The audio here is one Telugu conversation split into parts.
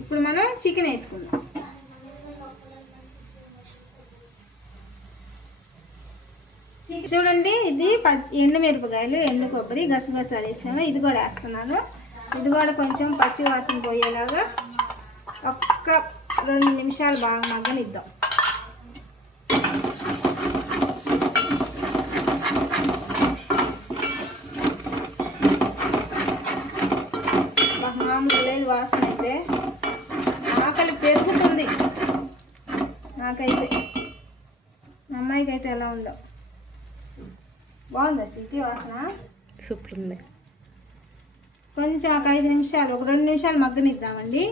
ఇప్పుడు మనం చికెన్ వేసుకుందాం. చూడండి, ఇది ఎండుమిరపకాయలు, ఎండు కొబ్బరి, గసగసాలు వేసాము. ఇది కూడా వేస్తున్నాను. ఇది కూడా కొంచెం పచ్చి వాసన పోయేలాగా ఒక్క 2 నిమిషాలు బాగా మగ్గనిద్దాం. లేదు వాసన అయితే ఆకలి పెరుగుతుంది నాకైతే. మా అమ్మాయికి అయితే ఎలా ఉందో. బాగుందా సిటీ వాసన? సూపర్ ఉంది. కొంచెం ఒక 5 నిమిషాలు, ఒక 2 నిమిషాలు మగ్గనిద్దామండి.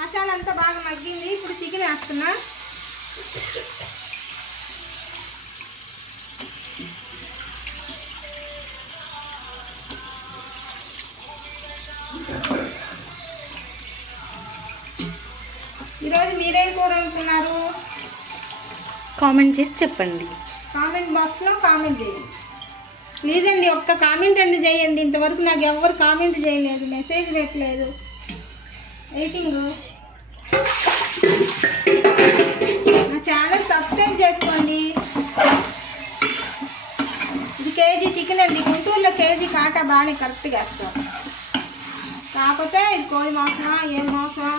మసాలా అంతా బాగా మగ్గింది. ఇప్పుడు చికెన్ వేస్తున్నా. ఈరోజు మీరేం కూర అనుకున్నారు? కామెంట్ చేసి చెప్పండి. కామెంట్ బాక్స్లో కామెంట్ చేయండి ప్లీజ్ అండి. ఒక్క కామెంట్ అండి చేయండి. ఇంతవరకు నాకు ఎవరు కామెంట్ చేయలేదు, మెసేజ్ పెట్టలేదు. వెయిటింగ్. నా ఛానల్ సబ్స్క్రైబ్ చేసుకోండి. ఇది కేజీ చికెన్ అండి. గుంటూరులో కేజీ కాటా బాగానే కరెక్ట్గా వేస్తాం. కాకపోతే ఇది కోడి మాంసమా ఏం మాంసమా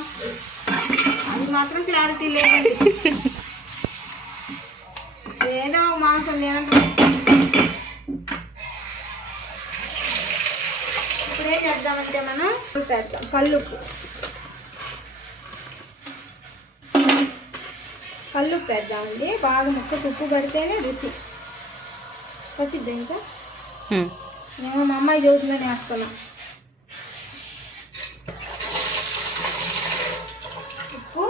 అది మాత్రం క్లారిటీ లేదండి. ఏదో మాంసం లేదంటే ఇప్పుడేం చేద్దామంటే మనం వేద్దాం. కల్లుప్పు వేద్దామండి. బాగా ముక్కకు ఉప్పు పడితేనే రుచి పట్టిద్ది. ఇంకా నేను మా అమ్మాయి చదువుతుందని వేస్తున్నా. ఉప్పు,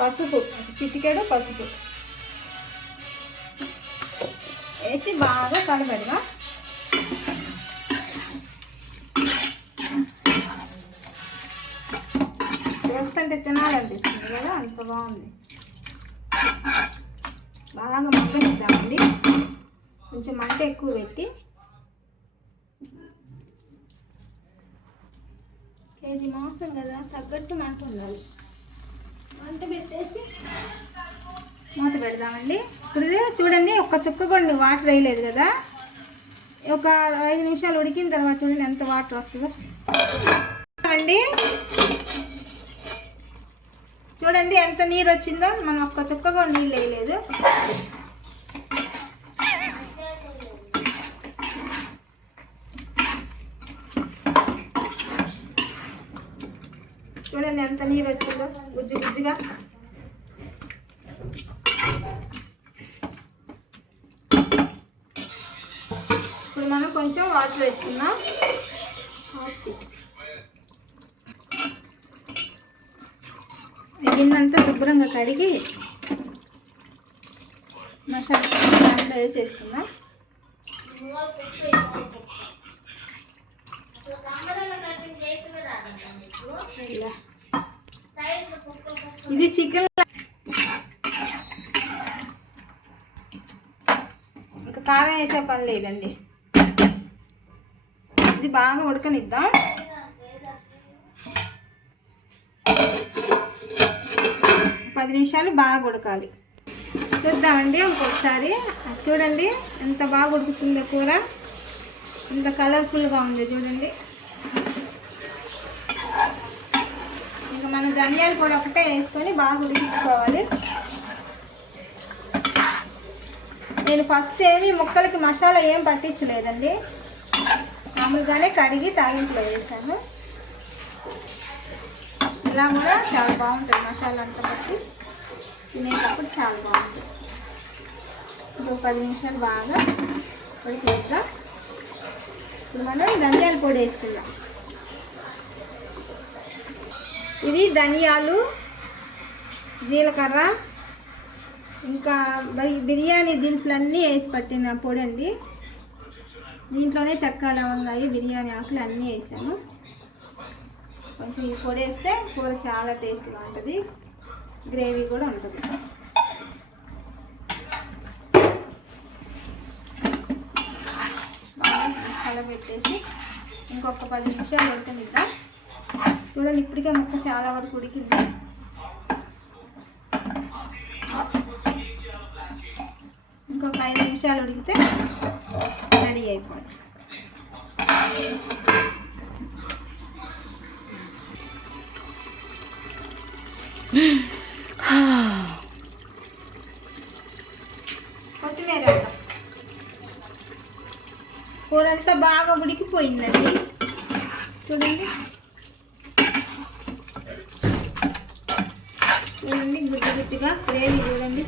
పసుపు, చిటికెడు పసుపు వేసి బాగా కలబెడదా. చేస్తుంటే తినాలనిపిస్తుంది కదా, అంత బాగుంది. బాగా మగ్గనిద్దామండి. కొంచెం మంట ఎక్కువ పెట్టి. కేజీ మాంసం కదా, తగ్గట్టు మంట ఉండాలి. మంట పెట్టేసి మూత పెడదామండి. ఇప్పుడు చూడండి, ఒక్క చుక్క కూడా వాటర్ వేయలేదు కదా. ఒక 5 నిమిషాలు ఉడికిన తర్వాత చూడండి ఎంత వాటర్ వస్తుందో అండి. చూడండి ఎంత నీరు వచ్చిందో. మనం ఒక్క చుక్క కూడా నీళ్ళు వేయలేదు. చూడండి ఎంత నీరు వచ్చిందో, గుజ్జు గుజ్జుగా. ఇప్పుడు మనం కొంచెం వాటర్ వేస్తున్నాం. గిన్నెంతా శుభ్రంగా కడిగి మసాలా దాంట్లో వేసేసుకున్నాం. ఇది చికెన్. ఇంకా కారం వేసే పని లేదండి. ఇది బాగా ఉడకనిద్దాం. 10 నిమిషాలు బాగా ఉడకాలి. చూద్దామండి ఇంకొకసారి. చూడండి ఎంత బాగా ఉడుకుతుందో కూర. ఎంత కలర్ఫుల్గా ఉంది చూడండి. ఇంకా మనం ధనియాలు కూడా ఒకటే వేసుకొని బాగా ఉడికించుకోవాలి. నేను ఫస్ట్ ఏమి ముక్కలకి మసాలా ఏం పట్టించలేదండి. మామూలుగానే కడిగి తాలింపులో వేసాను. ఇలా కూడా చాలా బాగుంటుంది. మసాలా అంతా పట్టి తినేటప్పుడు చాలా బాగుంటుంది. ఇంకో 10 నిమిషాలు బాగా ఉడికిద్దాం. ఇప్పుడు మనం ధనియాల పొడి వేసుకుందాం. ఇది ధనియాలు, జీలకర్ర, ఇంకా బిర్యానీ దినుసులన్నీ వేసి పట్టిన పొడి అండి. దీంట్లోనే చెక్క, లవంగాయి, బిర్యానీ ఆకులు అన్నీ వేసాను. కొంచెం ఈ పొడి వేస్తే కూర చాలా టేస్ట్గా ఉంటుంది. గ్రేవీ కూడా ఉంటుంది. పెట్టేసి ఇంకొక 10 నిమిషాలు ఉడకనిద్దాం. చూడండి ఇప్పటికే ముక్క చాలా వరకు ఉడికింది. ఇంకొక 5 నిమిషాలు ఉడికితే రెడీ అయిపోతుంది. కొత్తిమీర కూర అంతా బాగా ఉడికిపోయిందండి. చూడండి చూడండి గుజ్జు గుజ్జుగా గ్రేవీ చూడండి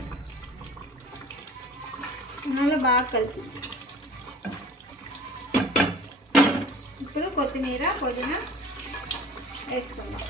అన్నంలో బాగా కలిసింది. ఇప్పుడు కొత్తిమీర పుదీనా వేసుకుందాం.